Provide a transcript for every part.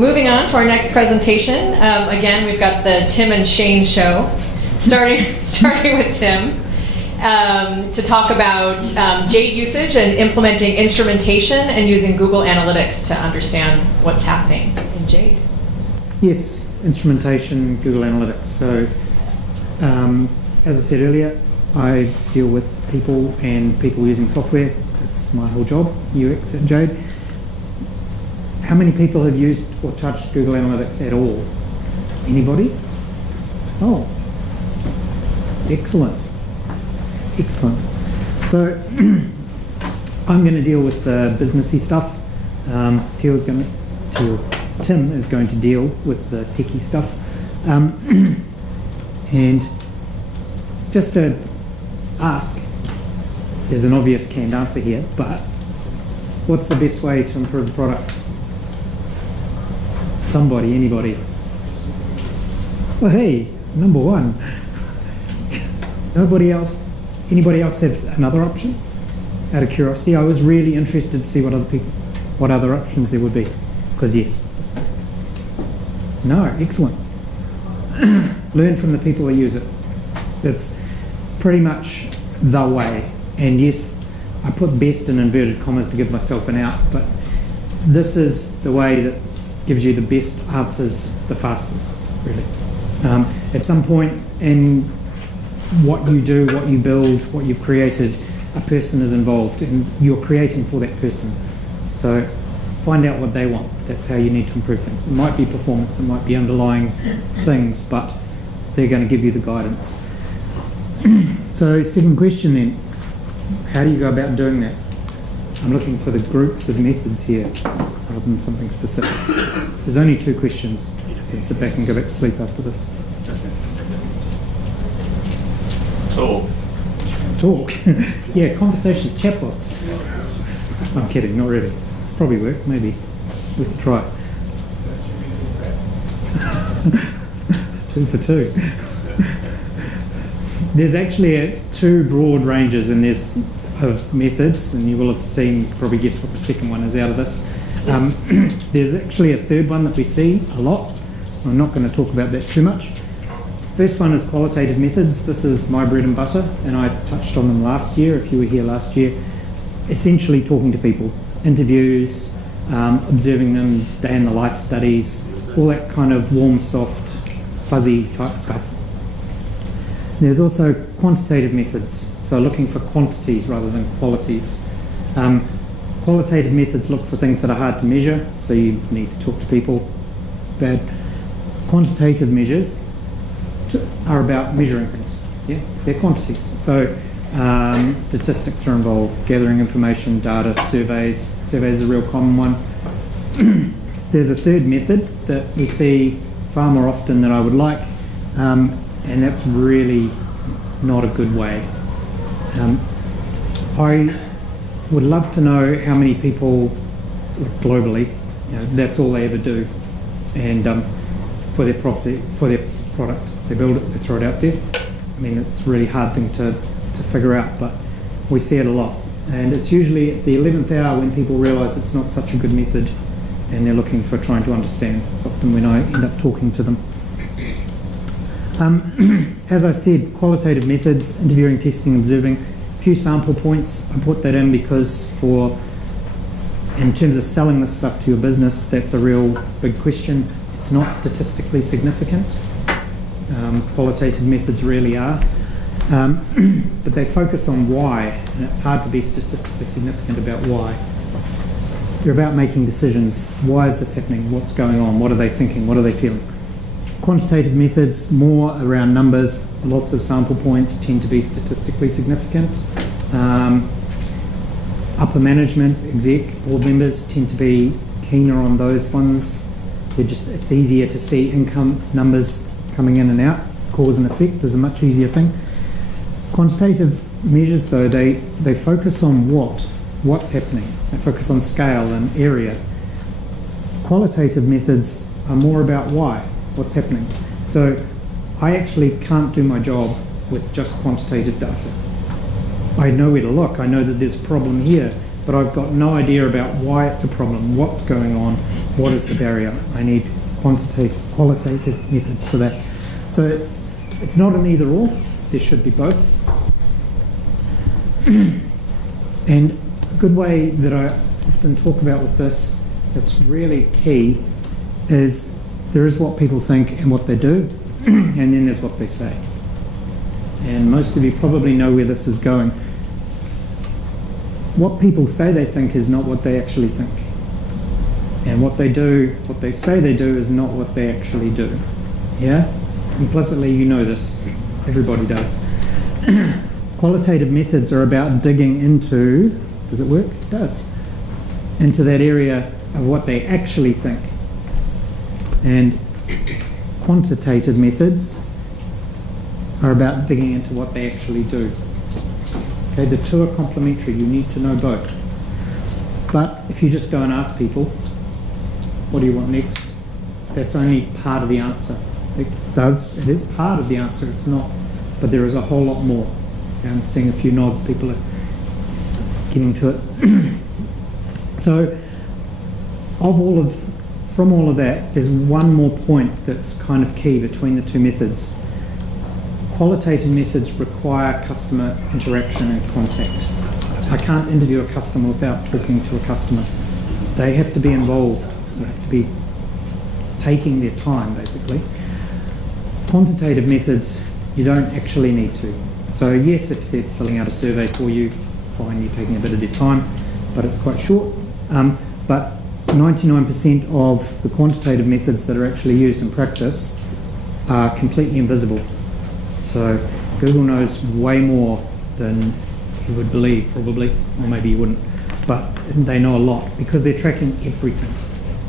moving on to our next presentation. Again, we've got the Tim and Shane show, starting with Tim, to talk about JADE usage and implementing instrumentation and using Google Analytics to understand what's happening in JADE. Yes, instrumentation, Google Analytics. So, as I said earlier, I deal with people and people using software. That's my whole job, UX at JADE. How many people have used or touched Google Analytics at all? Anybody? Oh, excellent. Excellent. So I'm going to deal with the businessy stuff. Tim is going to deal with the techie stuff. And just to ask, there's an obvious canned answer here, but what's the best way to improve the product? Somebody, anybody? Well, hey, number one. Nobody else? Anybody else have another option? Out of curiosity, I was really interested to see what other options there would be. Because yes. No, excellent. Learn from the people who use it. That's pretty much the way. And yes, I put best in inverted commas to give myself an out, but this is the way that gives you the best answers the fastest, really. At some point in what you do, what you build, what you've created, a person is involved and you're creating for that person. So find out what they want. That's how you need to improve things. It might be performance, it might be underlying things, but they're going to give you the guidance. So second question then, how do you go about doing that? I'm looking for the groups of methods here rather than something specific. There's only 2 questions. You can sit back and go back to sleep after this. Talk. Yeah, conversations, chatbots. I'm kidding, not really. Probably work, maybe. We could try it. 2 for 2. There's actually 2 broad ranges in this of methods, and you will have seen, probably guess what the second one is out of this. There's actually a third one that we see a lot. I'm not going to talk about that too much. First one is qualitative methods. This is my bread and butter, and I touched on them last year, if you were here last year. Essentially talking to people, interviews, observing them, day in the life studies, all that kind of warm, soft, fuzzy type stuff. There's also quantitative methods, so looking for quantities rather than qualities. Qualitative methods look for things that are hard to measure, so you need to talk to people. But quantitative measures are about measuring things. Yeah, they're quantities. So statistics are involved, gathering information, data, surveys. Surveys is a real common one. There's a third method that we see far more often than I would like, and that's really not a good way. I would love to know how many people globally, that's all they ever do, and for their product, they build it, they throw it out there. I mean, it's a really hard thing to figure out, but we see it a lot, and it's usually at the 11th hour when people realise it's not such a good method, and they're looking for trying to understand. It's often when I end up talking to them. As I said, qualitative methods, interviewing, testing, observing, a few sample points. I put that in because in terms of selling this stuff to your business, that's a real big question. It's not statistically significant. Qualitative methods really are. But they focus on why, and it's hard to be statistically significant about why. They're about making decisions. Why is this happening? What's going on? What are they thinking? What are they feeling? Quantitative methods, more around numbers. Lots of sample points tend to be statistically significant. Upper management, exec, board members tend to be keener on those ones. It's easier to see income numbers coming in and out. Cause and effect is a much easier thing. Quantitative measures, though, they focus on what's happening. They focus on scale and area. Qualitative methods are more about why. What's happening. So I actually can't do my job with just quantitative data. I know where to look. I know that there's a problem here. but I've got no idea about why it's a problem, what's going on, what is the barrier. I need qualitative methods for that. So it's not an either or, there should be both. And a good way that I often talk about with this, that's really key, is there is what people think and what they do, and then there's what they say. And most of you probably know where this is going. What people say they think is not what they actually think. And what they do, what they say they do, is not what they actually do. Yeah? Implicitly, you know this. Everybody does. Qualitative methods are about digging into, does it work? It does. Into that area of what they actually think. And quantitative methods are about digging into what they actually do. Okay, the two are complementary. You need to know both. But if you just go and ask people, what do you want next? That's only part of the answer. It is part of the answer, it's not. But there is a whole lot more. I'm seeing a few nods, people are getting to it. So, from all of that, there's one more point that's kind of key between the two methods. Qualitative methods require customer interaction and contact. I can't interview a customer without talking to a customer. They have to be involved. They have to be taking their time, basically. Quantitative methods, you don't actually need to. So yes, if they're filling out a survey for you, fine, you're taking a bit of their time, but it's quite short. But 99% of the quantitative methods that are actually used in practice are completely invisible. So Google knows way more than you would believe, probably, or maybe you wouldn't, but they know a lot because they're tracking everything,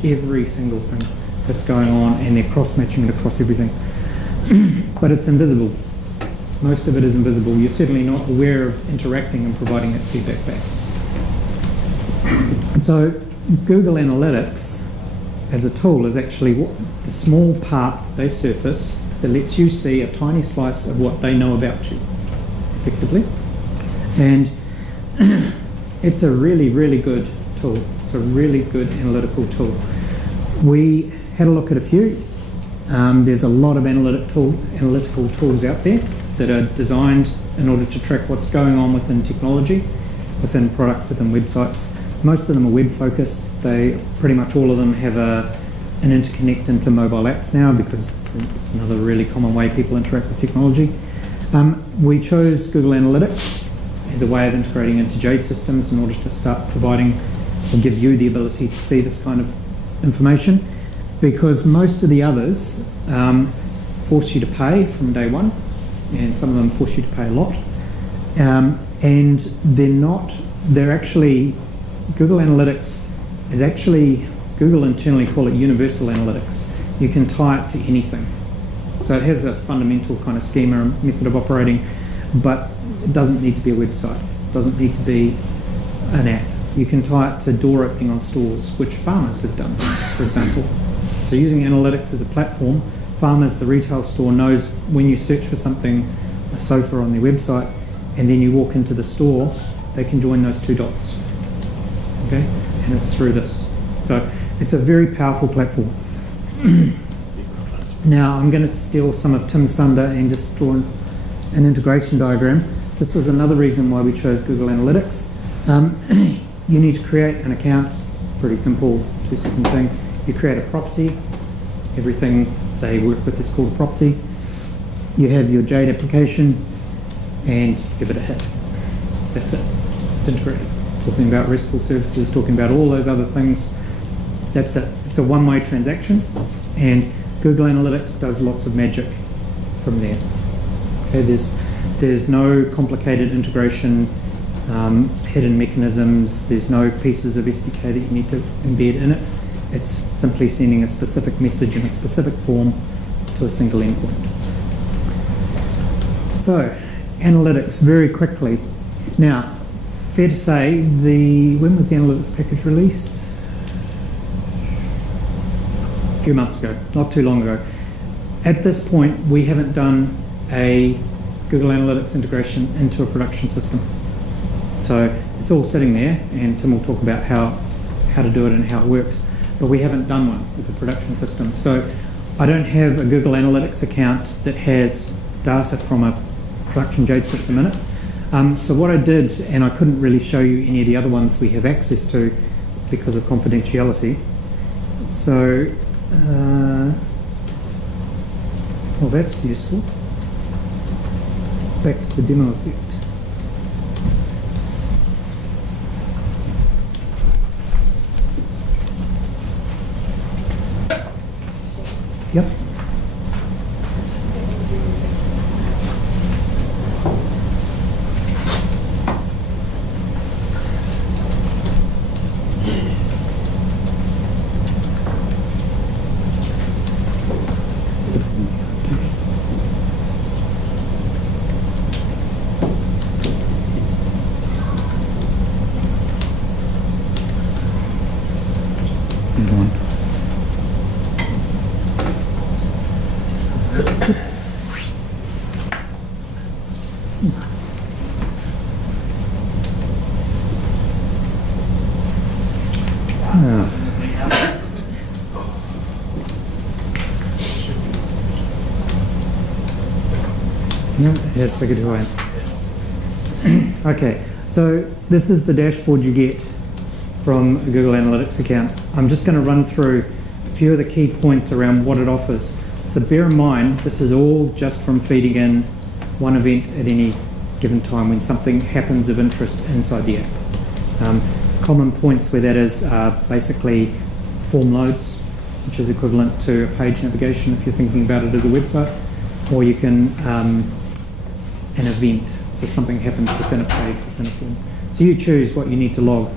every single thing that's going on, and they're cross-matching it across everything. But it's invisible. Most of it is invisible. You're certainly not aware of interacting and providing that feedback back. And so Google Analytics as a tool is actually the small part they surface that lets you see a tiny slice of what they know about you, effectively. And it's a really, really good tool. It's a really good analytical tool. We had a look at a few. There's a lot of analytical tools out there that are designed in order to track what's going on within technology, within products, within websites. Most of them are web focused. Pretty much all of them have an interconnect into mobile apps now because it's another really common way people interact with technology. We chose Google Analytics as a way of integrating into JADE systems in order to start providing or give you the ability to see this kind of information, because most of the others force you to pay from day one, and some of them force you to pay a lot. And they're actually, Google Analytics is actually, Google internally call it universal analytics. You can tie it to anything. So it has a fundamental kind of schema and method of operating, but it doesn't need to be a website. It doesn't need to be an app. You can tie it to door opening on stores, which farmers have done, for example. So using analytics as a platform, farmers, the retail store knows when you search for something, a sofa on their website, and then you walk into the store, they can join those two dots. Okay? And it's through this. So it's a very powerful platform. Now I'm going to steal some of Tim's thunder and just draw an integration diagram. This was another reason why we chose Google Analytics. You need to create an account, pretty simple 2-second thing. You create a property, everything they work with is called a property. You have your JADE application and give it a hit. That's it. It's integrated. Talking about RESTful services, talking about all those other things. That's it. It's a one-way transaction, and Google Analytics does lots of magic from there. Okay, there's no complicated integration, hidden mechanisms. There's no pieces of SDK that you need to embed in it. It's simply sending a specific message in a specific form to a single endpoint. So, analytics very quickly. Now, fair to say, when was the analytics package released? A few months ago, not too long ago. At this point, we haven't done a Google Analytics integration into a production system. So It's all sitting there, and Tim will talk about how to do it and how it works. But we haven't done one with the production system. So I don't have a Google Analytics account that has data from a production JADE system in it. So what I did, and I couldn't really show you any of the other ones we have access to because of confidentiality. So, well, that's useful. It's back to the demo effect. Yep. No, it has figured who I am. Okay, so this is the dashboard you get from a Google Analytics account. I'm just going to run through a few of the key points around what it offers. So bear in mind, this is all just from feeding in one event at any given time when something happens of interest inside the app. Common points where that is are basically form loads, which is equivalent to a page navigation if you're thinking about it as a website, or you can an event, so something happens within a page, within a form. So you choose what you need to log.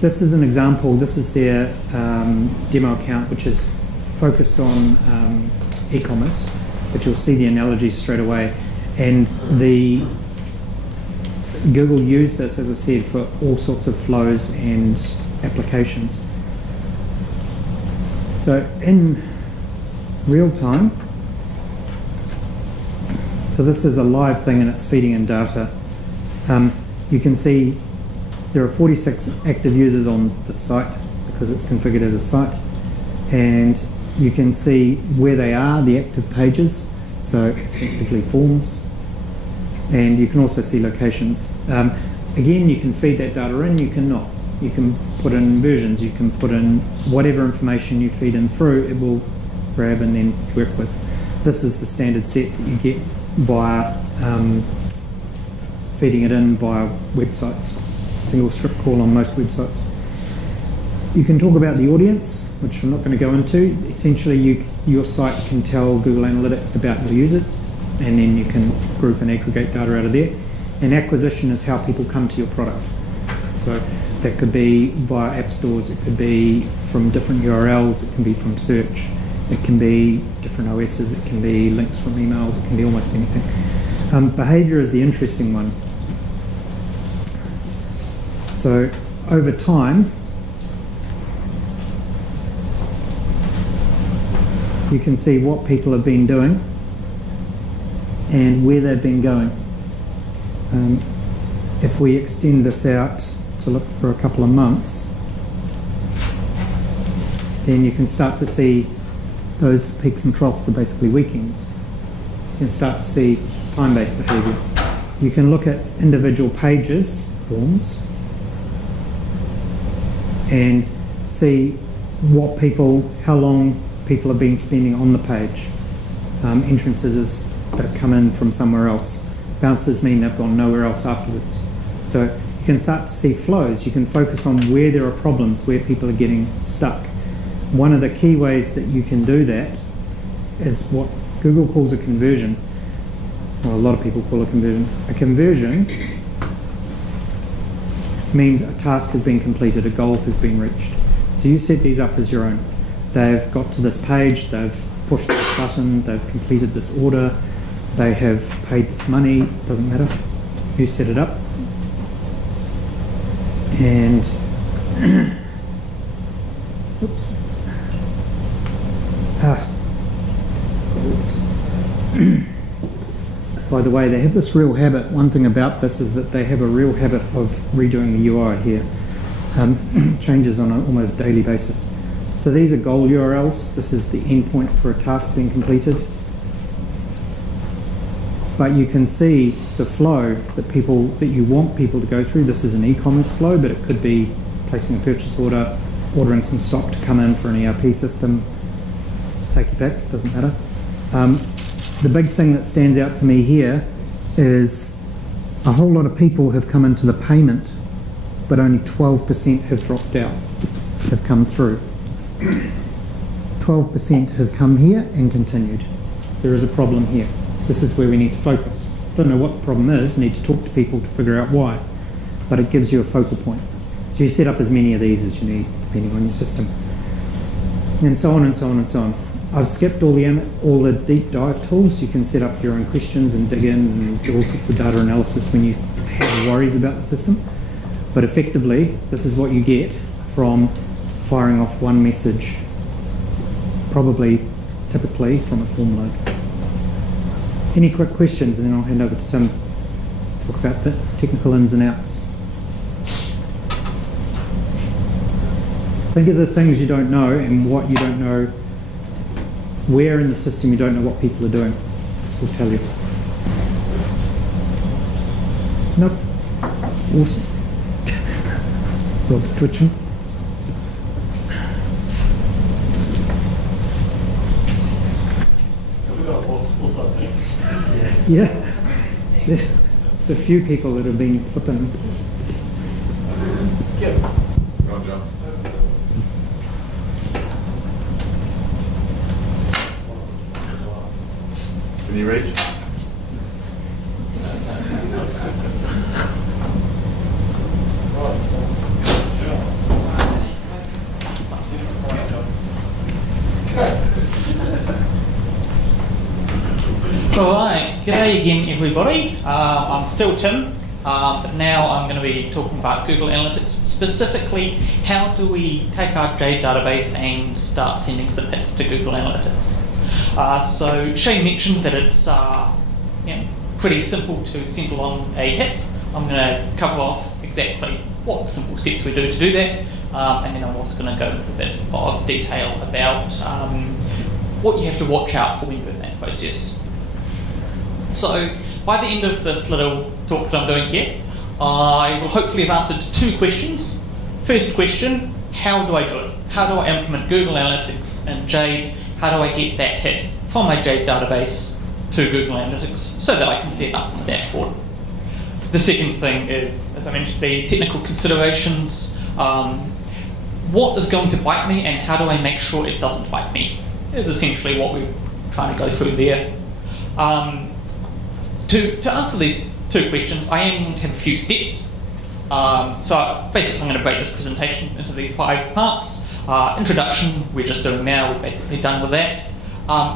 This is an example. This is their demo account, which is focused on e-commerce, but you'll see the analogies straight away. And the Google used this, as I said, for all sorts of flows and applications. So in real time, so this is a live thing and it's feeding in data. You can see there are 46 active users on the site because it's configured as a site, and you can see where they are, the active pages, so effectively forms, and you can also see locations. Again, you can feed that data in, you can not. You can put in versions, you can put in whatever information you feed in through, it will grab and then work with. This is the standard set that you get via feeding it in via websites. Single strip call on most websites. You can talk about the audience, which I'm not going to go into. Essentially, your site can tell Google Analytics about your users, and then you can group and aggregate data out of there. And acquisition is how people come to your product. So that could be via app stores, it could be from different URLs, it can be from search, it can be different OSs, it can be links from emails, it can be almost anything. Behavior is the interesting one. So over time, you can see what people have been doing and where they've been going. If we extend this out to look for a couple of months, then you can start to see those peaks and troughs are basically weekends. You can start to see time-based behavior. You can look at individual pages, forms, and see what people, how long people have been spending on the page. Entrances is they've come in from somewhere else. Bounces mean they've gone nowhere else afterwards. So you can start to see flows. You can focus on where there are problems, where people are getting stuck. One of the key ways that you can do that is what Google calls a conversion. Well, a lot of people call a conversion. A conversion means a task has been completed, a goal has been reached. So you set these up as your own. They've got to this page, they've pushed this button, they've completed this order, they have paid this money, doesn't matter. You set it up. And, oops. By by the way, they have this real habit. One thing about this is that they have a real habit of redoing the UI here. Changes on an almost daily basis. So these are goal URLs. This is the endpoint for a task being completed. But you can see the flow that you want people to go through. This is an e-commerce flow, but it could be placing a purchase order, ordering some stock to come in for an ERP system. Take it back, doesn't matter. The big thing that stands out to me here is a whole lot of people have come into the payment, but only 12% have dropped out, have come through. 12% have come here and continued. There is a problem here. This is where we need to focus. Don't know what the problem is, need to talk to people to figure out why, but it gives you a focal point. So you set up as many of these as you need, depending on your system. And so on and so on and so on. I've skipped all the deep dive tools. You can set up your own questions and dig in and do all sorts of data analysis when you have worries about the system. But effectively, this is what you get from firing off one message, typically from a form load. Any quick questions, and then I'll hand over to Tim to talk about the technical ins and outs. Think of the things you don't know and what you don't know, where in the system you don't know what people are doing. This will tell you. Nope. Awesome. Rob's twitching. Yeah. There's a few people that have been flipping. Roger. Can you reach? Alright, g'day again everybody. I'm still Tim, but now I'm going to be talking about Google Analytics, specifically how do we take our JADE database and start sending some hits to Google Analytics. So Shane mentioned that it's pretty simple to send along a hit. I'm going to cover off exactly what simple steps we do to do that, and then I'm also going to go into a bit of detail about what you have to watch out for when you're in that process. So by the end of this little talk that I'm doing here, I will hopefully have answered 2 questions. First question, how do I do it? How do I implement Google Analytics in JADE? How do I get that hit from my JADE database to Google Analytics so that I can set up the dashboard? The second thing is, as I mentioned, the technical considerations. What is going to bite me and how do I make sure it doesn't bite me? Is essentially what we're trying to go through there. To answer these 2 questions, I am going to have a few steps. So basically I'm going to break this presentation into these 5 parts. Introduction, we're just doing now, we're basically done with that.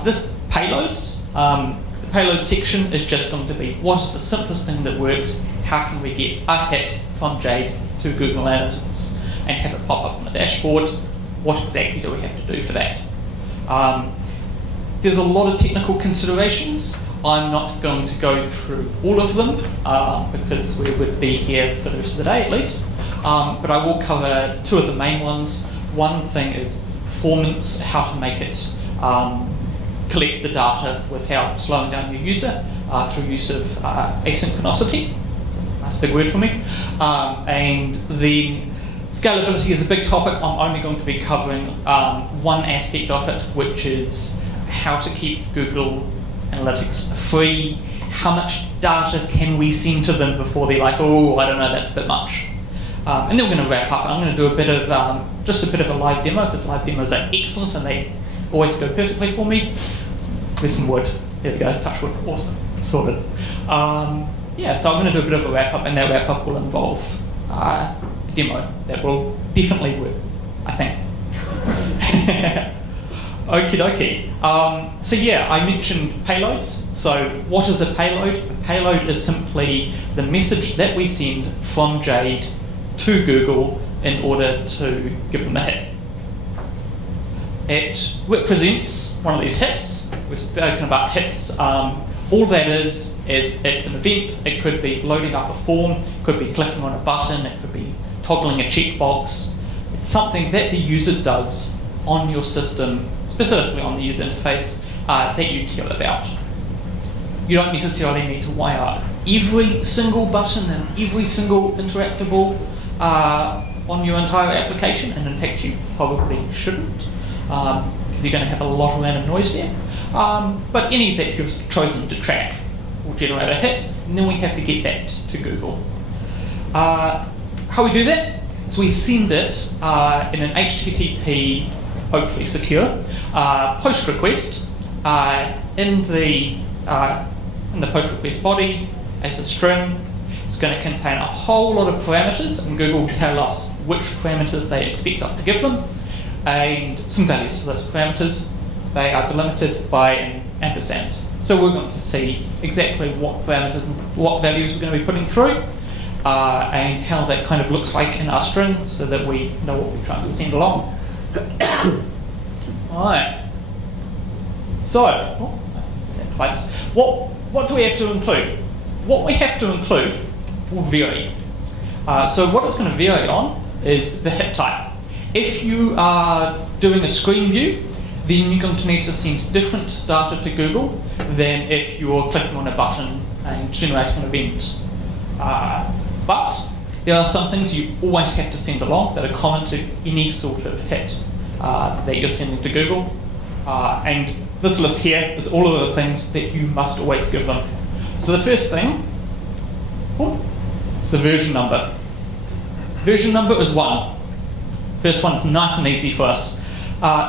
This payloads, the payload section is just going to be what's the simplest thing that works, how can we get a hit from JADE to Google Analytics and have it pop up on the dashboard, what exactly do we have to do for that. There's a lot of technical considerations. I'm not going to go through all of them because we would be here for the rest of the day at least. But I will cover 2 of the main ones. One thing is performance, how to make it collect the data without slowing down your user through use of asynchronicity. That's a big word for me. And then scalability is a big topic. I'm only going to be covering one aspect of it, which is how to keep Google Analytics free, how much data can we send to them before they're like, oh, I don't know, that's a bit much. And then we're going to wrap up. I'm going to do a bit of, just a bit of a live demo, because live demos are excellent and they always go perfectly for me. There's some wood. There we go, touch wood, awesome, sorted. Yeah, so I'm going to do a bit of a wrap up, and that wrap up will involve a demo that will definitely work, I think. Okie dokie. So yeah, I mentioned payloads. So what is a payload? A payload is simply the message that we send from JADE to Google in order to give them a hit. It represents one of these hits. We've spoken about hits all All that is it's an event. It could be loading up a form, it could be clicking on a button, it could be toggling a checkbox. It's something that the user does on your system, specifically on the user interface, that you care about. You don't necessarily need to wire every single button and every single interactable on your entire application, and in fact you probably shouldn't, because you're going to have a lot of random noise there. But any that you've chosen to track will generate a hit, and then we have to get that to Google. How we do that is we send it in an HTTP, hopefully secure, post request in the post request body as a string. It's going to contain a whole lot of parameters, and Google will tell us which parameters they expect us to give them, and some values for those parameters. They are delimited by an ampersand. So we're going to see exactly what parameters, what values we're going to be putting through, and how that kind of looks like in our string, so that we know what we're trying to send along. Alright. So, what do we have to include? What we have to include will vary. So what it's going to vary on is the hit type. If you are doing a screen view, then you're going to need to send different data to Google than if you're clicking on a button and generating an event. But there are some things you always have to send along that are common to any sort of hit that you're sending to Google. And this list here is all of the things that you must always give them. So the first thing is the version number. Version number is 1. First one's nice and easy for us.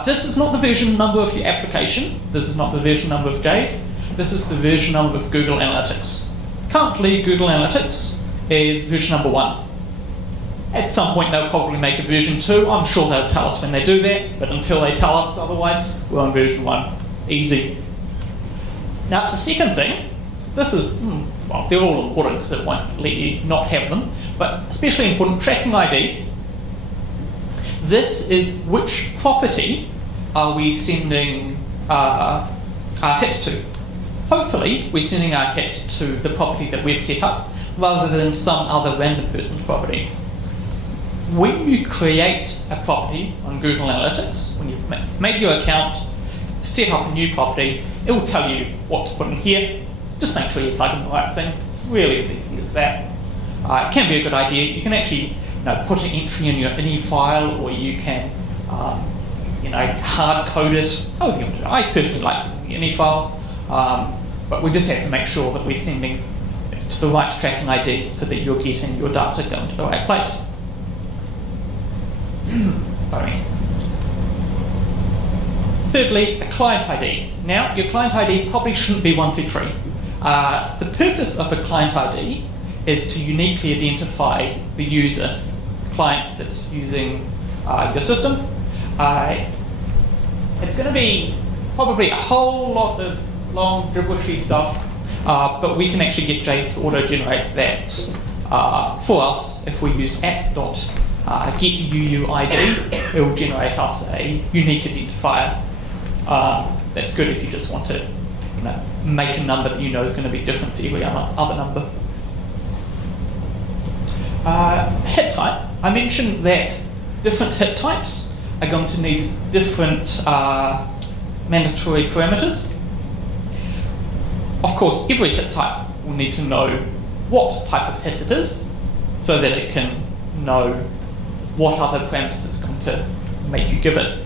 This is not the version number of your application. This is not the version number of Jade. This is the version number of Google Analytics. Currently, Google Analytics is version number 1. At some point, they'll probably make a version 2. I'm sure they'll tell us when they do that, but until they tell us otherwise, we're on version 1. Easy. Now, the second thing, this is, well, they're all important because it won't let you not have them, but especially important, tracking ID. This is which property are we sending our hit to. Hopefully, we're sending our hit to the property that we've set up, rather than some other random person's property. When you create a property on Google Analytics, when you've made your account, set up a new property, it will tell you what to put in here. Just make sure you plug in the right thing. Really as easy as that. It can be a good idea. You can actually put an entry in your ini file, or you can hard code it. However you want to do it. I personally like the ini file, but we just have to make sure that we're sending it to the right tracking ID so that you're getting your data going to the right place. Thirdly, a client ID. Now, your client ID probably shouldn't be 123. The purpose of a client ID is to uniquely identify the user, the client that's using your system. It's going to be probably a whole lot of long, dribblishy stuff, but we can actually get Jade to auto-generate that for us if we use app.getUUID. It will generate us a unique identifier. That's good if you just want to make a number that you know is going to be different to every other number. Hit type. I mentioned that different hit types are going to need different mandatory parameters. Of course, every hit type will need to know what type of hit it is, so that it can know what other parameters it's going to make you give it.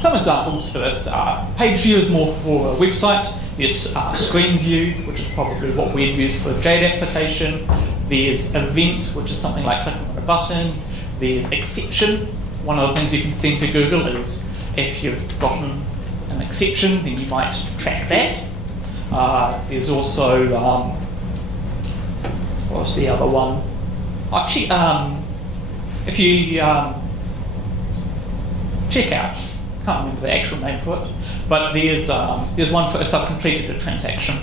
Some examples for this page view is more for a website. There's screen view, which is probably what we'd use for the JADE application. There's event, which is something like clicking on a button. There's exception. One of the things you can send to Google is if you've gotten an exception, then you might track that. There's also, what's the other one? Actually, if you check out, can't remember the actual name for it, but there's one for if I've completed a transaction.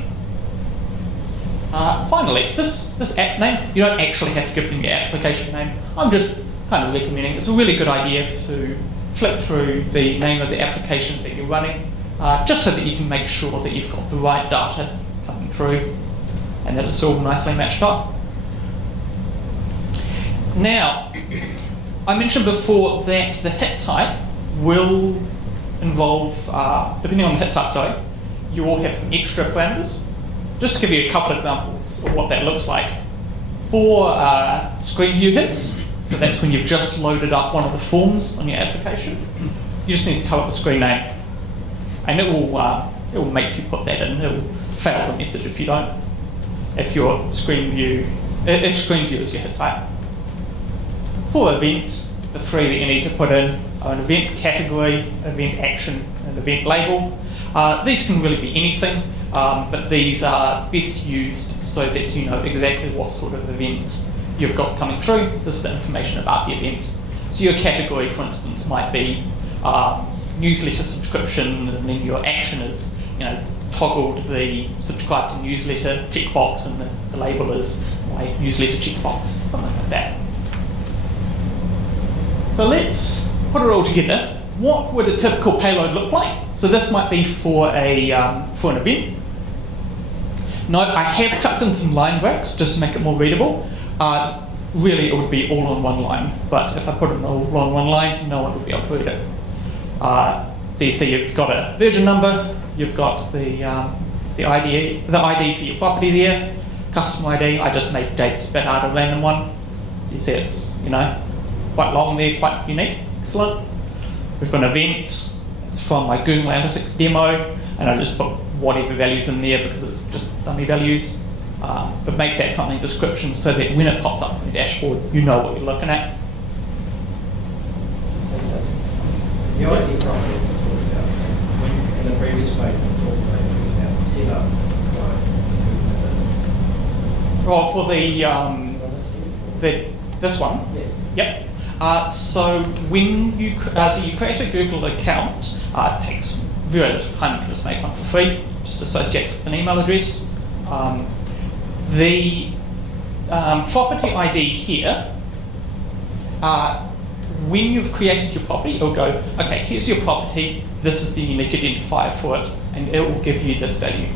Finally, this app name, you don't actually have to give them your application name. I'm just kind of recommending it's a really good idea to flick through the name of the application that you're running just so that you can make sure that you've got the right data coming through and that it's all nicely matched up. Now, I mentioned before that the hit type will involve, depending on the hit type, sorry, you will have some extra parameters. Just to give you a couple examples of what that looks like. For screen view hits, so that's when you've just loaded up one of the forms on your application, you just need to tell it the screen name. And it will make you put that in. It will fail the message if you don't. If screen view is your hit type. For event, the three that you need to put in are an event category, event action, and event label. These can really be anything, but these are best used so that you know exactly what sort of event you've got coming through. This is the information about the event. So your category, for instance, might be newsletter subscription, and then your action is, toggled the subscribe to newsletter checkbox, and the label is my newsletter checkbox, something like that. So let's put it all together. What would a typical payload look like? So this might be for an event. Note, I have chucked in some line breaks just to make it more readable. Really, it would be all on one line, but if I put it all on one line, no one would be able to read it. So you see, you've got a version number, you've got the ID for your property there, custom ID. I just made Jade spit out a random one. So you see, it's quite long there, quite unique. Excellent. We've got an event. It's from my Google Analytics demo, and I just put whatever values in there because it's just dummy values. But make that something description so that when it pops up on the dashboard, you know what you're looking at. The ID property we talked about, in the previous page we talked about set up Oh, for this one? Yeah. Yep. So when you create a Google account, it takes very little time. You can just make one for free, just associates with an email address. The property ID here, when you've created your property, it'll go, okay, here's your property, this is the unique identifier for it, and it will give you this value.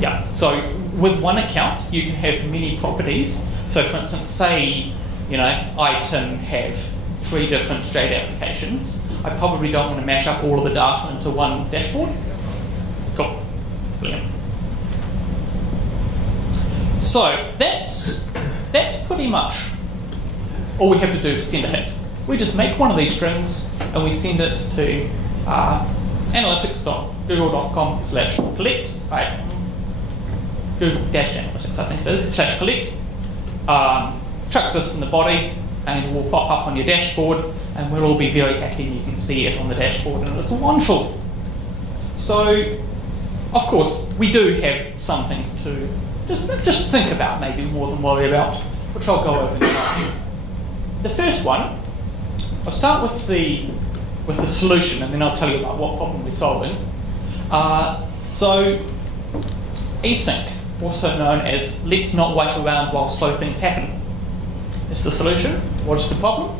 Yeah, so with one account, you can have many properties. So for instance, say, I, Tim, have 3 different JADE applications. I probably don't want to mash up all of the data into one dashboard. Cool. Brilliant. So that's pretty much all we have to do to send a hit. We just make one of these strings and we send it to analytics.google.com/collect, right? Google-analytics, I think it is, /collect. Chuck this in the body and it will pop up on your dashboard, and we'll all be very happy and you can see it on the dashboard, and it's wonderful. So, of course, we do have some things to just think about, maybe more than worry about, which I'll go over now. The first one, I'll start with the solution, and then I'll tell you about what problem we're solving. So, async, also known as let's not wait around while slow things happen, is the solution. What is the problem?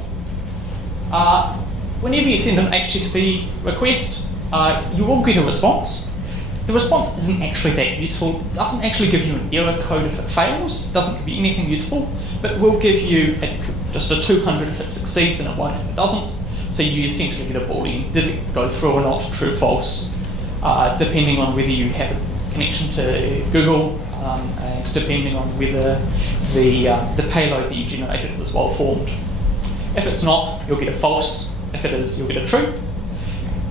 Whenever you send an HTTP request, you will get a response. The response isn't actually that useful. It doesn't actually give you an error code if it fails. It doesn't give you anything useful, but it will give you just a 200 if it succeeds and it won't if it doesn't. So you essentially get a boolean. Did it go through or not? True, false. Depending on whether you have a connection to Google, and depending on whether the payload that you generated was well formed. If it's not, you'll get a false. If it is, you'll get a true.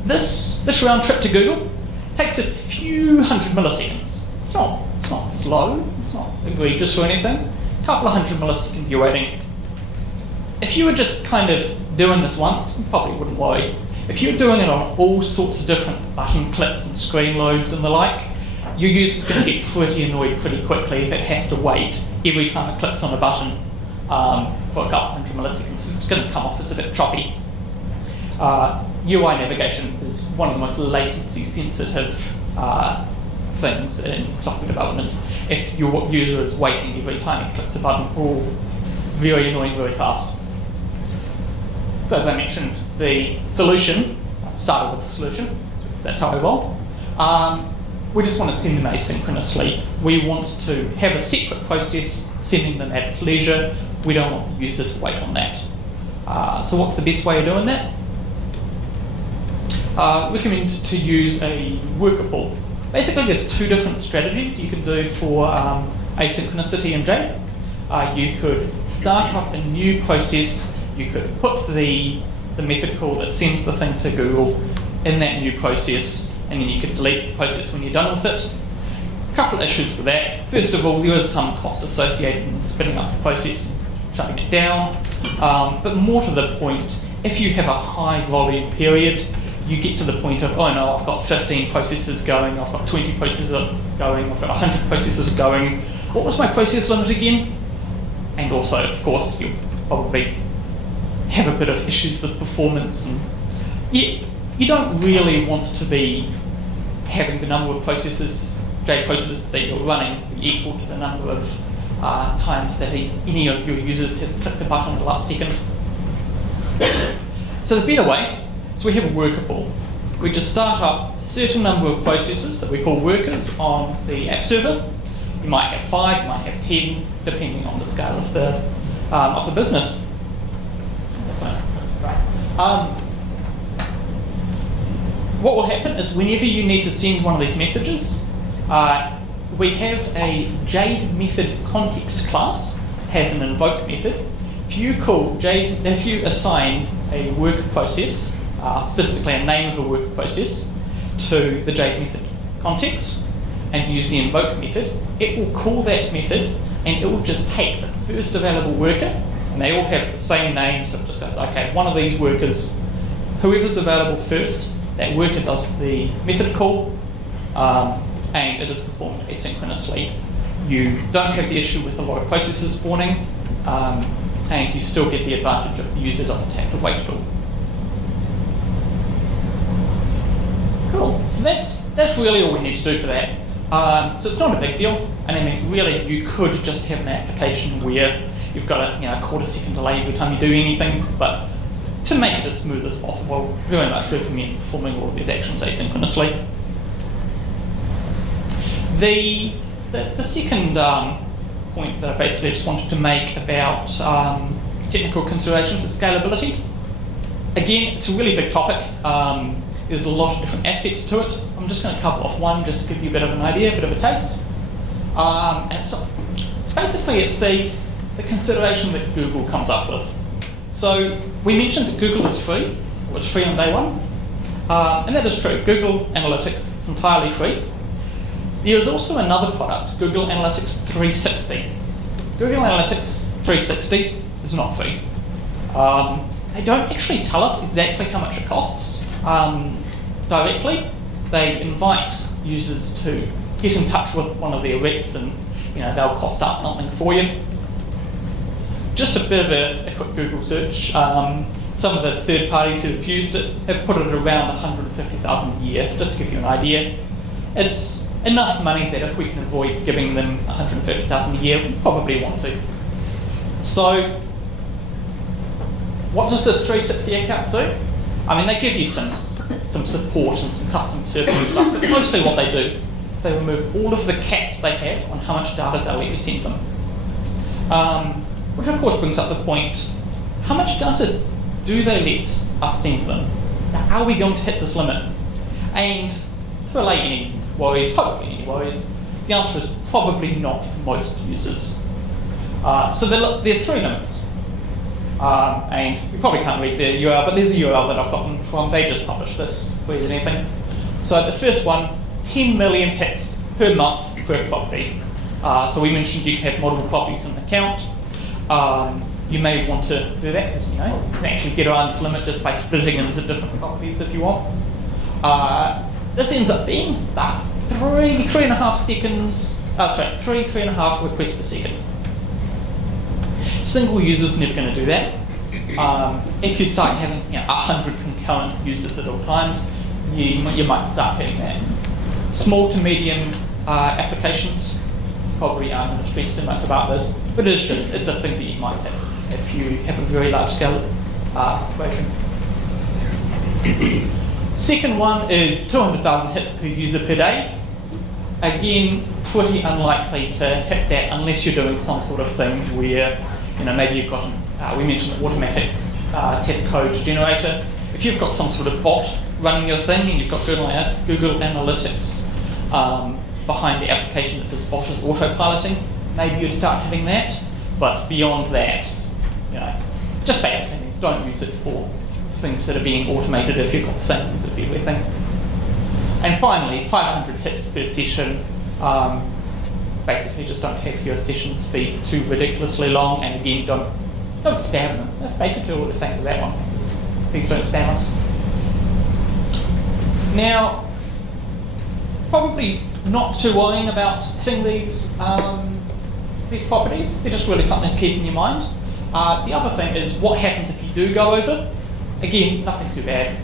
This round trip to Google takes a few hundred milliseconds. It's not slow, it's not egregious or anything. A couple of hundred milliseconds you're waiting. If you were just kind of doing this once, you probably wouldn't worry. If you're doing it on all sorts of different button clicks and screen loads and the like, your user's going to get pretty annoyed pretty quickly if it has to wait every time it clicks on a button for a couple hundred milliseconds. It's going to come off as a bit choppy. UI navigation is one of the most latency sensitive things in software development. If your user is waiting every time it clicks a button, all very annoying very fast. So as I mentioned, the solution, started with the solution, That's how I roll. We just want to send them asynchronously. We want to have a separate process sending them at its leisure. We don't want the user to wait on that. So what's the best way of doing that? Recommend to use a worker pool. Basically, there's two different strategies you can do for asynchronicity in Jade. You could start up a new process. You could put the method call that sends the thing to Google in that new process, and then you could delete the process when you're done with it. A couple of issues with that. First of all, there is some cost associated in spinning up the process, shutting it down. But more to the point, if you have a high volume period, you get to the point of, oh no, I've got 15 processes going, I've got 20 processes going, I've got 100 processes going. What was my process limit again? And also, of course, you'll probably have a bit of issues with performance. And you don't really want to be having the number of processes, Jade processes that you're running equal to the number of times that any of your users has clicked a button at the last second. So the better way is we have a worker pool. We just start up a certain number of processes that we call workers on the app server. You might have 5, you might have 10, depending on the scale of the business. What will happen is whenever you need to send one of these messages, we have a Jade method context class, has an invoke method. If you call Jade, if you assign a worker process, specifically a name of a worker process, to the Jade method context, and use the invoke method, it will call that method, and it will just take the first available worker, and they all have the same name, so it just goes, okay, one of these workers, whoever's available first, that worker does the method call, and it is performed asynchronously. You don't have the issue with a lot of processes spawning, and you still get the advantage of the user doesn't have to wait at all. Cool. So that's really all we need to do for that. So it's not a big deal, and I mean, really, you could just have an application where you've got a quarter-second delay every time you do anything, but to make it as smooth as possible, very much recommend performing all of these actions asynchronously. The second point that I basically just wanted to make about technical considerations is scalability. Again, it's a really big topic. There's a lot of different aspects to it. I'm just going to cover off one just to give you a bit of an idea, a bit of a taste. And it's basically the consideration that Google comes up with. So we mentioned that Google is free. It was free on day one. And that is true. Google Analytics is entirely free. There is also another product, Google Analytics 360. Google Analytics 360 is not free. They don't actually tell us exactly how much it costs directly. They invite users to get in touch with one of their reps, and they'll cost out something for you. Just a bit of a quick Google search. Some of the third parties who have used it have put it around $150,000 a year, just to give you an idea. It's enough money that if we can avoid giving them $150,000 a year, we probably want to. So, what does this 360 account do? I mean, they give you some support and some custom service and stuff, but mostly what they do is they remove all of the caps they have on how much data they'll let you send them. Which of course brings up the point, how much data do they let us send them? Now, are we going to hit this limit? And to allay any worries, hopefully any worries, the answer is probably not for most users. So there's 3 limits. And you probably can't read the URL, but there's a URL that I've gotten from, they just published this, read anything. So the first one, 10 million hits per month per property. So we mentioned you can have multiple properties in an account. You may want to do that because you can actually get around this limit just by splitting into different properties if you want. This ends up being about 3.5 seconds, 3.5 requests per second. Single users never going to do that. If you start having 100 concurrent users at all times, you might start hitting that. Small to medium applications probably aren't going to stress too much about this, but it's a thing that you might have if you have a very large scale operation. Second one is 200,000 hits per user per day. Again, pretty unlikely to hit that unless you're doing some sort of thing where, maybe you've got, we mentioned the automatic test code generator. If you've got some sort of bot running your thing and you've got Google Analytics behind the application that this bot is autopiloting, maybe you'd start hitting that. But beyond that, just basic things. Don't use it for things that are being automated if you've got the same user for everything. And finally, 500 hits per session. Basically, just don't have your sessions be too ridiculously long, and again, don't spam them. That's basically all we're saying to that one. Please don't spam us. Now, probably not too worrying about hitting these properties. They're just really something to keep in your mind. The other thing is what happens if you do go over. Again, nothing too bad.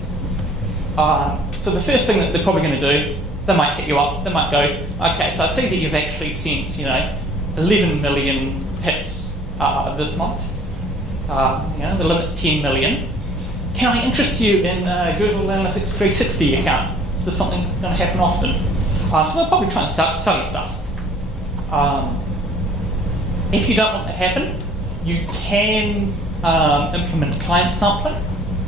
So the first thing that they're probably going to do, they might hit you up. They might go, okay, so I see that you've actually sent, 11 million hits this month. The limit's 10 million. Can I interest you in Google Analytics 360 account? Is this something going to happen often? So they'll probably try and start selling stuff. If you don't want that to happen, you can implement client sampling.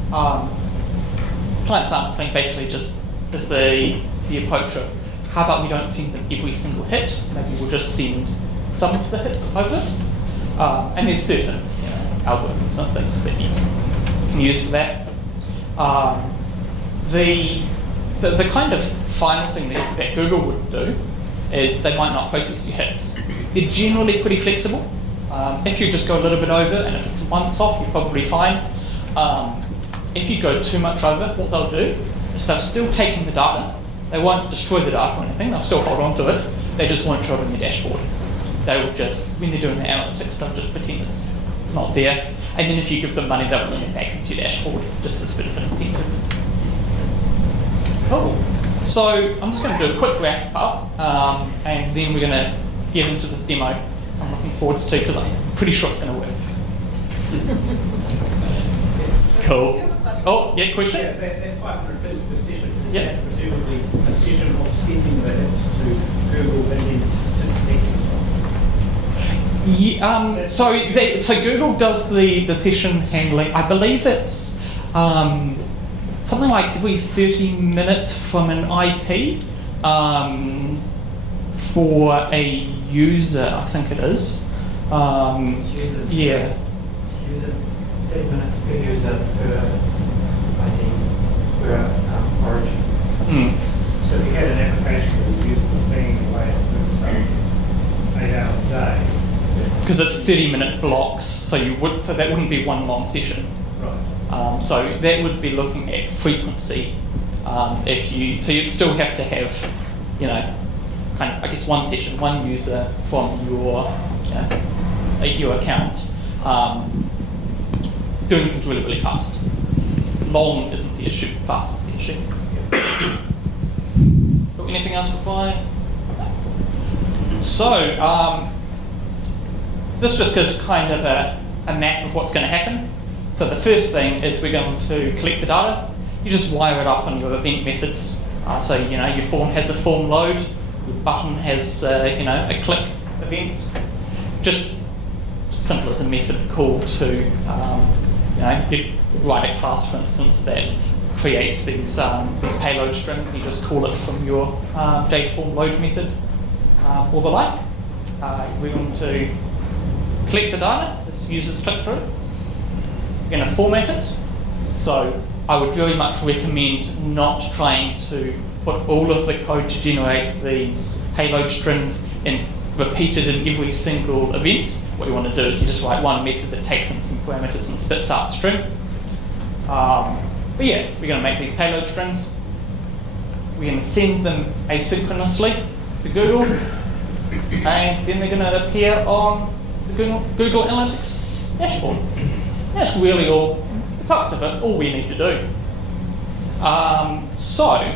Client sampling basically just is the approach of how about we don't send them every single hit, maybe we'll just send some of the hits over. And there's certain algorithms and things that you can use for that. The kind of final thing that Google would do is they might not process your hits. They're generally pretty flexible. If you just go a little bit over, and if it's once off, you're probably fine. If you go too much over, what they'll do is they'll still take in the data. They won't destroy the data or anything. They'll still hold on to it. They just won't show it in the dashboard. They will just, when they're doing the analytics, they'll just pretend it's not there. And then if you give them money, they'll bring it back into your dashboard, just as a bit of an incentive. Cool. So I'm just going to do a quick wrap up, and then we're going to get into this demo. I'm looking forward to because I'm pretty sure it's going to work. Cool. Oh, yeah, question? Yeah, that 500 bits per session, is Yep. that presumably a session of sending the hits to Google and then disconnecting? Yeah, so Google does the session handling. I believe it's something like every 30 minutes from an IP for a user, I think it is. It's users. Yeah. It's users, 10 minutes per user per ID, per origin. So if you had an application where the user was being away at 8 hours a day. Because it's 30-minute blocks, so that wouldn't be one long session. Right. So that would be looking at frequency. So you'd still have to have, kind of, I guess, one session, one user from your account, doing things really, really fast. Long isn't the issue, fast is the issue. Got anything else before I? So, this just gives kind of a map of what's going to happen. So the first thing is we're going to collect the data. You just wire it up on your event methods. So your form has a form load, your button has a click event. Just simple as a method call to you write a class, for instance, that creates these payload strings. You just call it from your Jade form load method or the like. We're going to collect the data as users click through. We're going to format it. So I would very much recommend not trying to put all of the code to generate these payload strings and repeat it in every single event. What you want to do is you just write one method that takes in some parameters and spits out the string. But yeah, we're going to make these payload strings. We're going to send them asynchronously to Google, and then they're going to appear on the Google Analytics dashboard. That's really all the crux of it, all we need to do. So,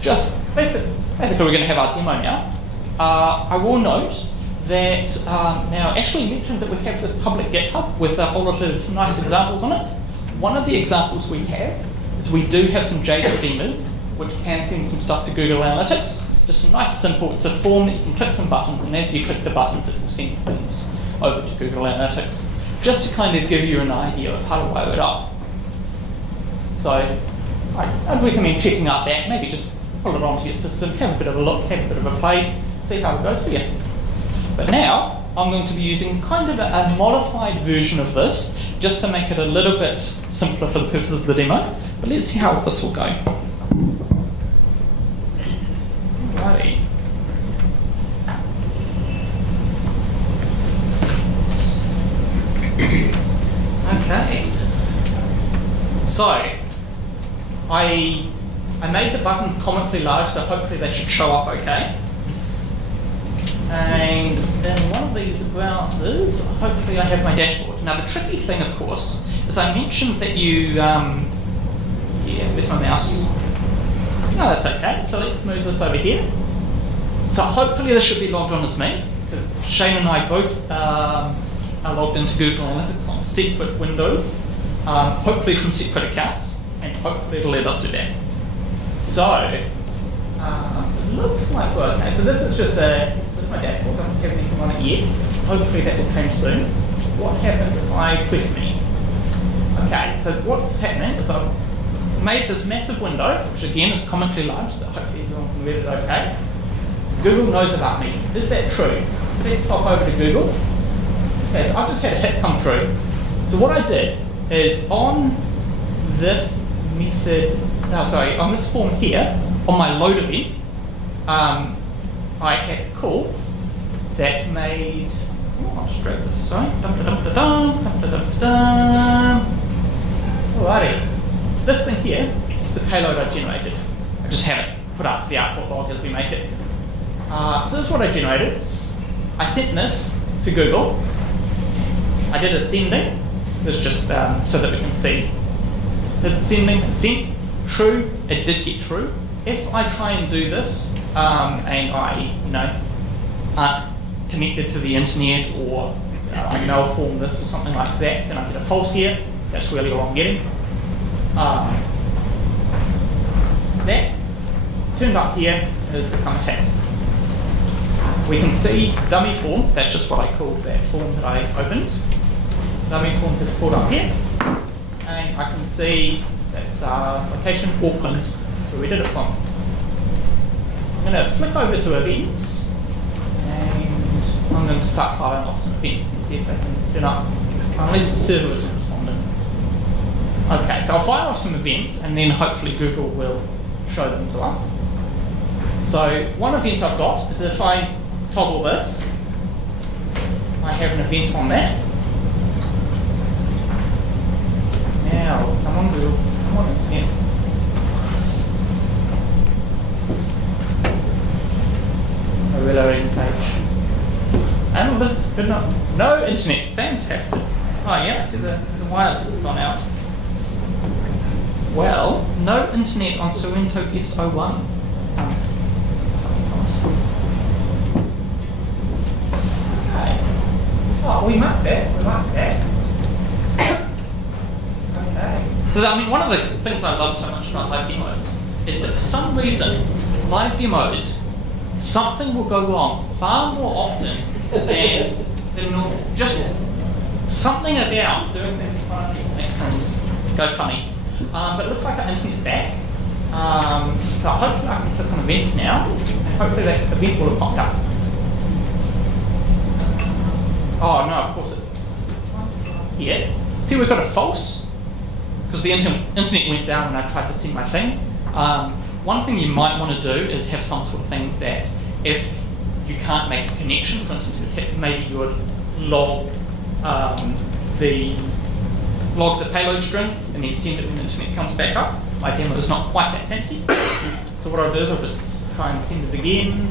just basically we're going to have our demo now. I will note that now Ashley mentioned that we have this public GitHub with a whole lot of nice examples on it. One of the examples we have is So we do have some JADE schemas which can send some stuff to Google Analytics. Just a nice simple, it's a form that you can click some buttons, and as you click the buttons, it will send things over to Google Analytics, just to kind of give you an idea of how to load it up. So I'd recommend checking out that, maybe just pull it onto your system, have a bit of a look, have a bit of a play, see how it goes for you. But now, I'm going to be using kind of a modified version of this, just to make it a little bit simpler for the purposes of the demo. But let's see how this will go. Alrighty. Okay. So, I made the buttons comically large, so hopefully they should show up okay. And in one of these browsers, hopefully I have my dashboard. Now the tricky thing, of course, is I mentioned that you, yeah, where's my mouse? No, that's okay. So let's move this over here. So hopefully this should be logged on as me, because Shane and I both are logged into Google Analytics on separate windows, hopefully from separate accounts, and hopefully it'll let us do that. So, it looks like we're okay. So this is just my dashboard, I don't have anything on it yet. Hopefully that will change soon. What happens if I press me? Okay, so what's happening is I've made this massive window, which again is comically large, so hopefully everyone can read it okay. Google knows about me. Is that true? Let's pop over to Google. Okay, so I've just had a hit come through. So what I did is on this method, on this form here, on my load event, I had a call that made, I'll just drag this aside. Alrighty. This thing here is the payload I generated. I just haven't put up the output log as we make it. So this is what I generated. I sent this to Google. I did a sending. This is just so that we can see. The sending sent, true, it did get through. If I try and do this, and I, aren't connected to the internet, or I malform this or something like that, then I get a false here. That's really all I'm getting. That turned up here is the contact. We can see dummy form. That's just what I called that form that I opened. Dummy form is pulled up here, and I can see that's location Auckland, where we did it from. I'm going to flick over to events, and I'm going to start firing off some events and see if they can turn up. At least the server isn't responding. Okay, so I'll fire off some events, and then hopefully Google will show them to us. So one event I've got is if I toggle this, I have an event on that. Now, come on Google, come on internet. A reloading page. Analytics, good enough. No internet, fantastic. Oh yeah, I see the wireless has gone out. Well, no internet on Sorrento S01. Okay. Oh, we marked that. Okay. So I mean, one of the things I love so much about live demos is that for some reason, live demos, something will go wrong far more often than normal. Just something about doing that funny makes things go funny. But it looks like our internet's back. So hopefully I can click on events now, and hopefully that event will have popped up. Oh no, of course it. Yeah. See, we've got a false, because the internet went down when I tried to send my thing. One thing you might want to do is have some sort of thing that if you can't make a connection, for instance, maybe you would log the payload string and then send it when the internet comes back up. My demo is not quite that fancy. So what I'll do is I'll just try and send it again.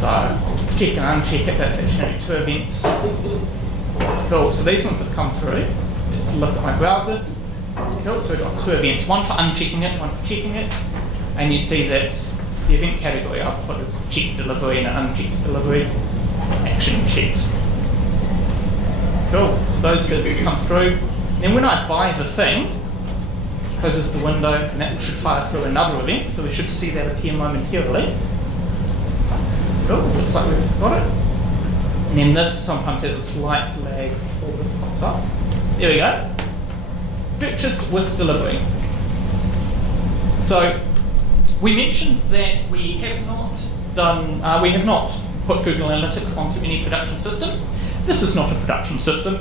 So check and uncheck it, that's actually 2 events. Cool, so these ones have come through. Let's look at my browser. Cool, so we've got 2 events, one for unchecking it, one for checking it. And you see that the event category I've put is checked delivery and unchecked delivery, action checked. Cool, so those have come through. Then when I buy the thing, closes the window, and that should fire through another event, so we should see that appear momentarily. Cool, looks like we've got it. And then this sometimes has a slight lag before this pops up. There we go. Purchased with delivery. So we mentioned that we have not put Google Analytics onto any production system. This is not a production system.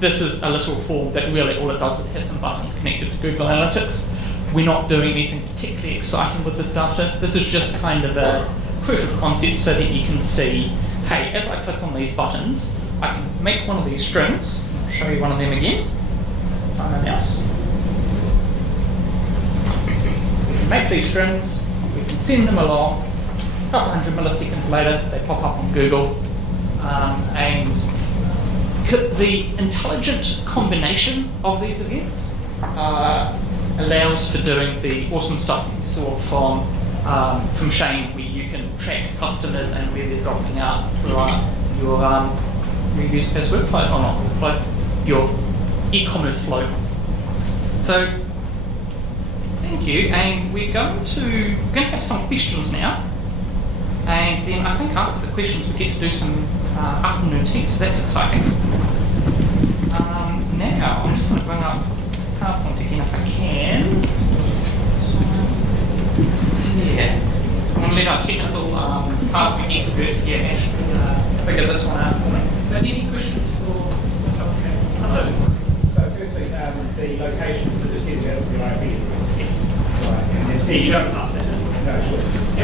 This is a little form that really all it does is it has some buttons connected to Google Analytics. We're not doing anything particularly exciting with this data. This is just kind of a proof of concept so that you can see, hey, as I click on these buttons, I can make one of these strings. I'll show you one of them again. Find a mouse. We can make these strings, we can send them along. A couple hundred milliseconds later, they pop up on Google. And the intelligent combination of these events allows for doing the awesome stuff you saw from Shane, where you can track customers and where they're dropping out throughout your use as workflow, or not workflow, your e-commerce flow. So, thank you, and we're going to have some questions now, and then I think after the questions we get to do some afternoon tea, so that's exciting. Now, I'm just going to bring up PowerPoint again if I can. Yeah. I'm going to let our technical PowerPoint expert here actually figure this one out for me. But any questions for Hello. So firstly, the location for the team out of the IP address. Right. And then You don't have that. no,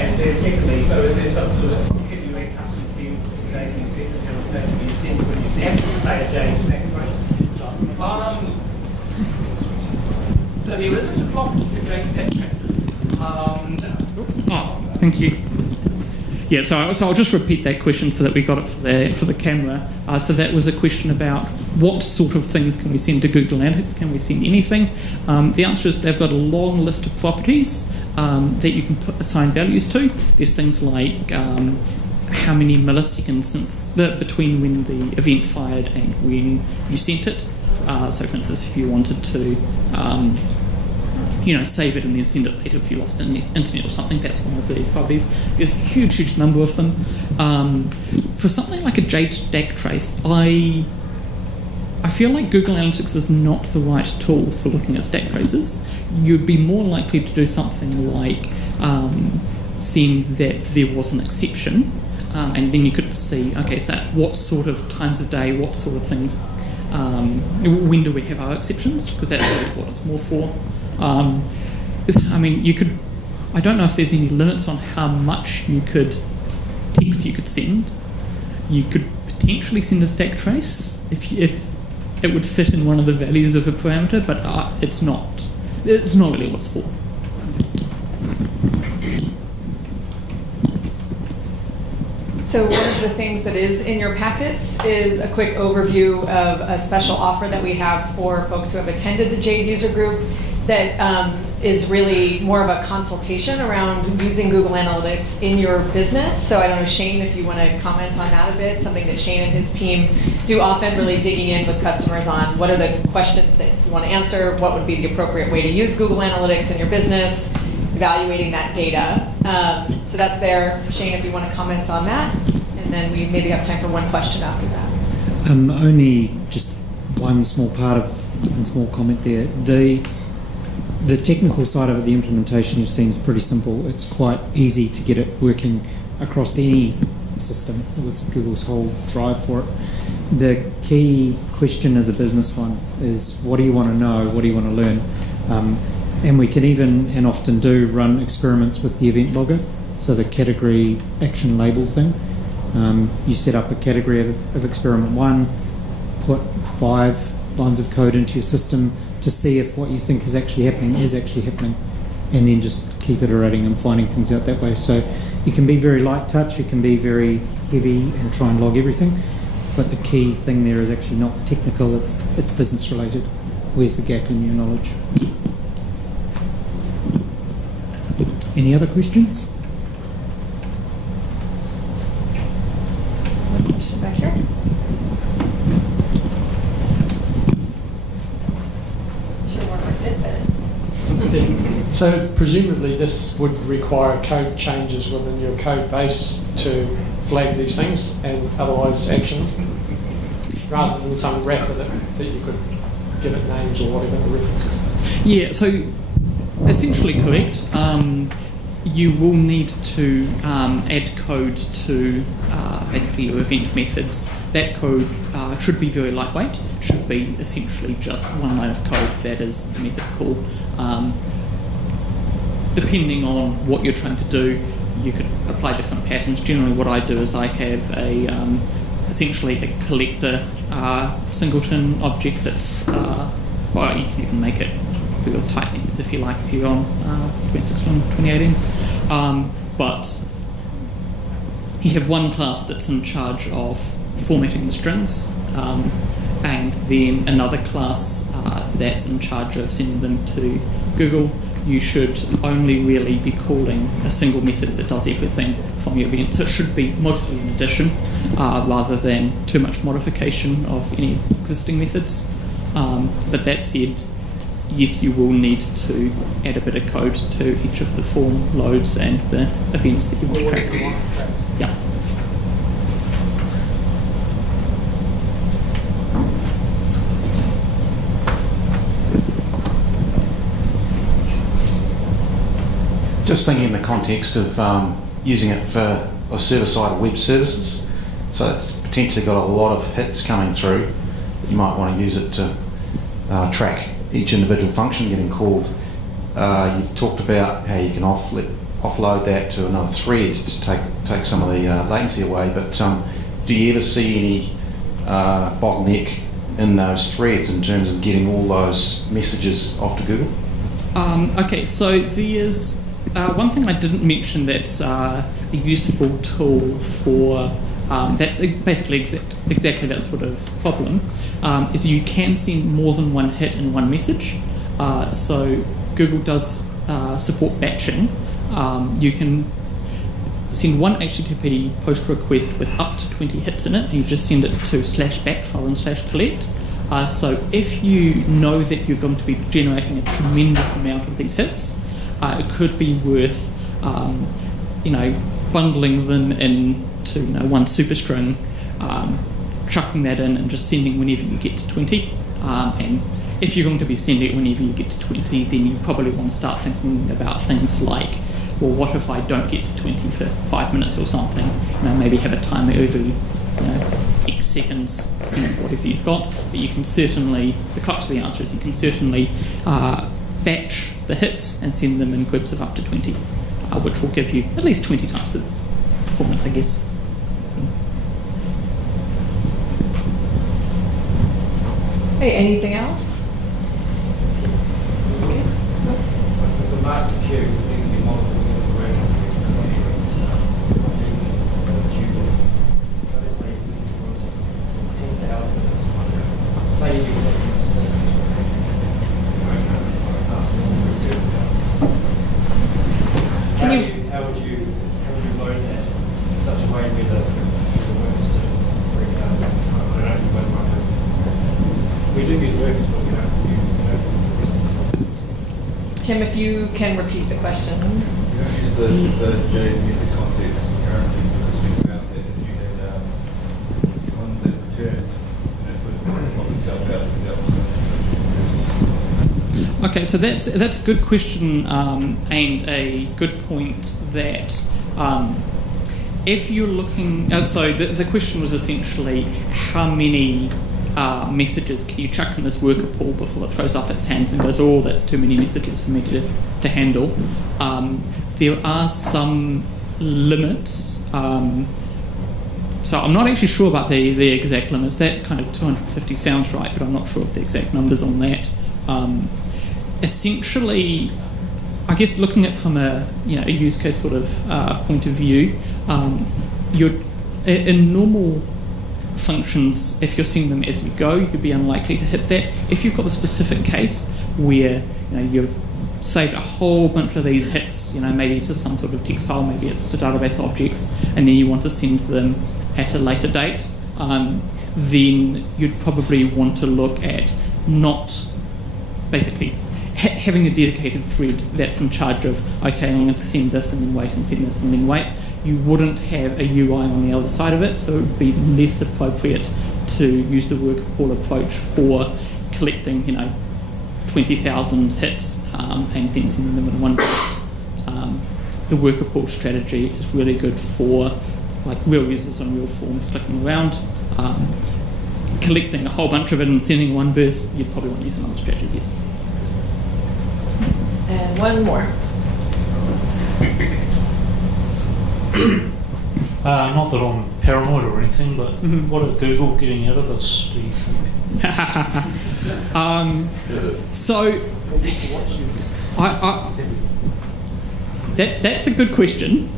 and then secondly, so is there some sort of continuing customers teams they can set the they can use teams when you say a Jade stack trace? So there isn't a block to Jade stack traces. Thank you. Yeah, so I'll just repeat that question so that we got it for the camera. So that was a question about what sort of things can we send to Google Analytics? Can we send anything? The answer is they've got a long list of properties that you can assign values to. There's things like how many milliseconds between when the event fired and when you sent it. So for instance, if you wanted to save it and then send it later if you lost internet or something, that's one of the properties. There's a huge number of them. For something like a Jade stack trace, I feel like Google Analytics is not the right tool for looking at stack traces. You'd be more likely to do something like send that there was an exception, and then you could see, okay, so what sort of times of day, what sort of things, when do we have our exceptions? Because that's really what it's more for. I mean, you could. I don't know if there's any limits on how much text you could send. You could potentially send a stack trace if it would fit in one of the values of a parameter, but it's not. It's not really what it's for. So one of the things that is in your packets is a quick overview of a special offer that we have for folks who have attended the Jade User Group that is really more of a consultation around using Google Analytics in your business. So I don't know, Shane, if you want to comment on that a bit, something that Shane and his team do often, really digging in with customers on what are the questions that you want to answer, what would be the appropriate way to use Google Analytics in your business, evaluating that data. So that's there. Shane, if you want to comment on that, and then we maybe have time for one question after that. Only just one small comment there. The technical side of it, the implementation you've seen is pretty simple. It's quite easy to get it working across any system. It was Google's whole drive for it. The key question as a business one is, what do you want to know? What do you want to learn? And we can even, and often do, run experiments with the event logger. So the category action label thing. You set up a category of experiment 1, put 5 lines of code into your system to see if what you think is actually happening, and then just keep iterating and finding things out that way. So you can be very light touch, you can be very heavy and try and log everything, but the key thing there is actually not technical, it's business related. Where's the gap in your knowledge? Any other questions? One question back here. Sure, one more bit, but So presumably this would require code changes within your code base to flag these things and otherwise action, rather than some wrapper that you could give it names or whatever the references. Yeah, so essentially correct. You will need to add code to basically your event methods. That code should be very lightweight. It should be essentially just one line of code that is the method call. Depending on what you're trying to do, you could apply different patterns. Generally what I do is I have essentially a collector singleton object that's, well, you can even make it with type methods if you like, if you're on 2016, 2018. But you have one class that's in charge of formatting the strings, and then another class that's in charge of sending them to Google. You should only really be calling a single method that does everything from your event. So it should be mostly an addition rather than too much modification of any existing methods. But that said, yes, you will need to add a bit of code to each of the form loads and the events that you want to track. Yeah. Just thinking in the context of using it for a server-side web services, so it's potentially got a lot of hits coming through. You might want to use it to track each individual function getting called. You've talked about how you can offload that to another thread to take some of the latency away, but do you ever see any bottleneck in those threads in terms of getting all those messages off to Google? Okay, so there's one thing I didn't mention that's a useful tool for that basically exactly that sort of problem, is you can send more than one hit in one message. So Google does support batching. You can send one HTTP post request with up to 20 hits in it, and you just send it to /batch rather than /collect. So if you know that you're going to be generating a tremendous amount of these hits, it could be worth bundling them into one superstring, chucking that in and just sending whenever you get to 20. And if you're going to be sending it whenever you get to 20, then you probably want to start thinking about things like, well, what if I don't get to 20 for 5 minutes or something? Maybe have a timer over X seconds, send whatever you've got. But you can certainly, the crux of the answer is you can certainly batch the hits and send them in groups of up to 20, which will give you at least 20 times the performance, I guess. Hey, anything else? The master queue, you can be multiple different working groups. So let's say 10,000 say you do statistics how would you load that in such a way where the workers don't freak out? I don't know whether we do use workers, but we don't use Tim, if you can repeat the question. We don't use the JADE method context currently because we found that if you had ones that return, it would top itself out of the Okay, so that's a good question and a good point that if you're looking, so the question was essentially how many messages can you chuck in this worker pool before it throws up its hands and goes, oh, that's too many messages for me to handle. There are some limits. So I'm not actually sure about the exact limits. That kind of 250 sounds right, but I'm not sure of the exact numbers on that. Essentially, I guess looking at it from a use case sort of point of view, you're in normal functions, if you're seeing them as you go, you'd be unlikely to hit that. If you've got a specific case where you've saved a whole bunch of these hits, maybe to some sort of text file, maybe it's to database objects, and then you want to send them at a later date, then you'd probably want to look at not basically having a dedicated thread that's in charge of, okay, I'm going to send this and then wait and send this and then wait, you wouldn't have a UI on the other side of it, so it would be less appropriate to use the worker pool approach for collecting, 20,000 hits and then sending them in one burst. The worker pool strategy is really good for like real users on real forms clicking around. Collecting a whole bunch of it and sending one burst, you'd probably want to use another strategy, yes. And one more. Not that I'm paranoid or anything, but what are Google getting out of this, do you think? So, that's a good question.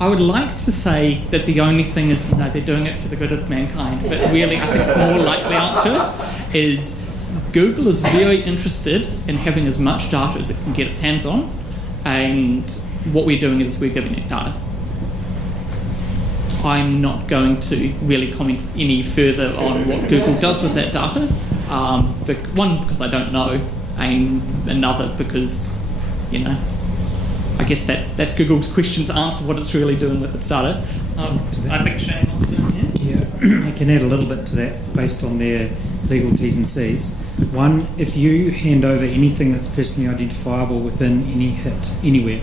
I would like to say that the only thing is, they're doing it for the good of mankind, but really I think the more likely answer is Google is very interested in having as much data as it can get its hands on, and what we're doing is we're giving it data. I'm not going to really comment any further on what Google does with that data. One, because I don't know, and another because, I guess that's Google's question to answer what it's really doing with its data. I think Shane wants to. Yeah, I can add a little bit to that based on their legal T's and C's. One, if you hand over anything that's personally identifiable within any hit, anywhere,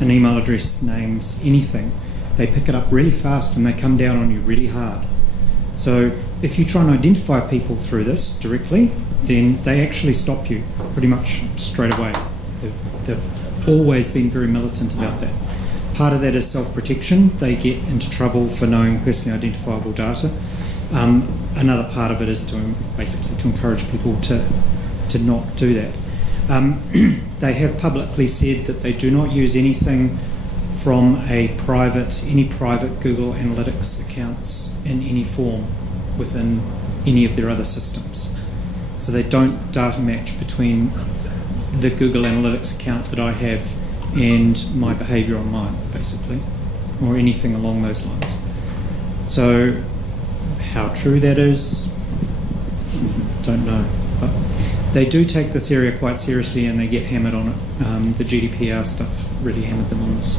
an email address, names, anything, they pick it up really fast and they come down on you really hard. So if you try and identify people through this directly, then they actually stop you pretty much straight away. They've always been very militant about that. Part of that is self-protection. They get into trouble for knowing personally identifiable data. Another part of it is basically to encourage people to not do that. They have publicly said that they do not use anything from any private Google Analytics accounts in any form within any of their other systems. So they don't data match between the Google Analytics account that I have and my behaviour online, basically, or anything along those lines. So how true that is, don't know. But they do take this area quite seriously and they get hammered on it. The GDPR stuff really hammered them on this.